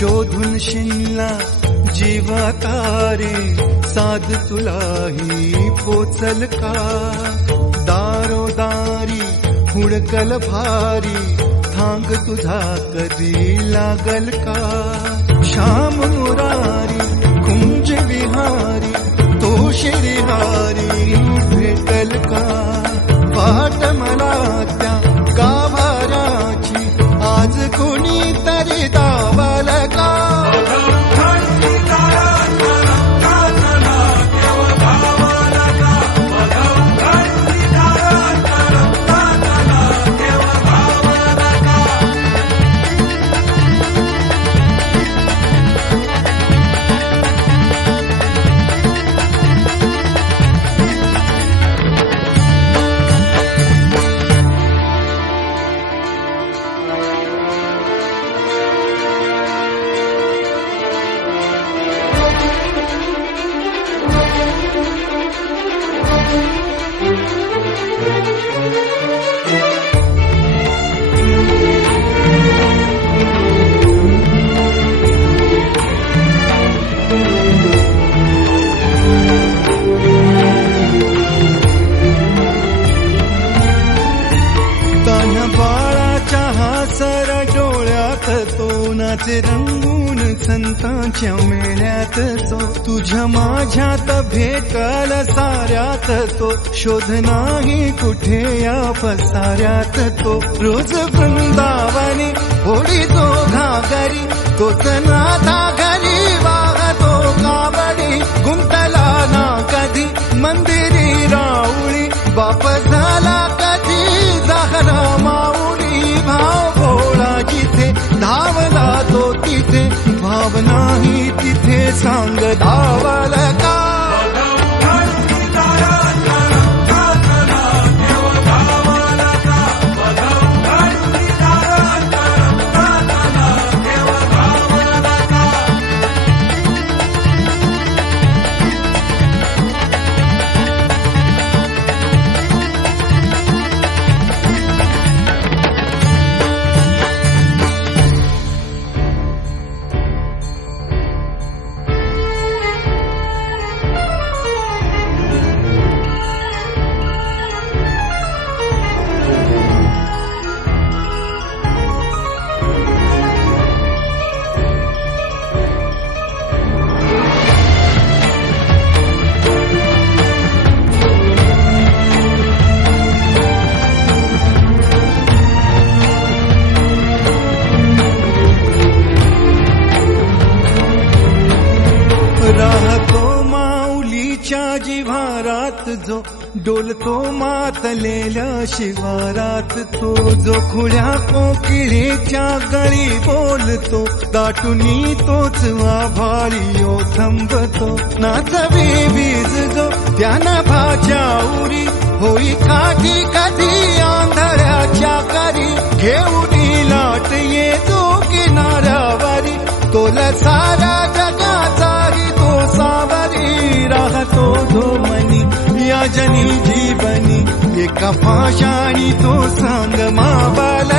शोधून शिनला जीवातारे साध तुलाही पोचल का दारोदारी हुडकल भारी थांग तुझा कधी लागल का श्याम मुरारी कुंज विहारी तो श्रीहारी भेटल का वाट मला त्या गाभाराची आज कोणी तरी दावल का रंगून संतांच्या मेळ्यात तो तुझ्या माझ्यात भेटल साऱ्यात तो शोध नाही कुठे या पसाऱ्यात तो रोज वृंदावनी होडी तो घागरी तोच नाथा घरी वाहतो कावडी गुंतला ना कधी मंदिरी राऊळी बाप झाला कधी जाहरा माऊली भाव भोळा जिथे धावला तो तिथे भावना ही तिथे सांग धावल का राहतो माऊलीच्या जिव्हारात जो डोलतो मातलेल्या शिवारात तो जो खुळ्या कोकिळेच्या गळी बोलतो दाटुनी तोच आभाळी ओ थांबतो नाचवी वीज जो त्यानं भाच्या उरी होई काठी कधी आंधळ्याच्या करी घेऊनी लाट येतो किनाऱ्यावरी तोला सारा जगाचाही तो सावरी राहतो धोमनी या जनी जीवनी एका पाशाणी तो सांग मावल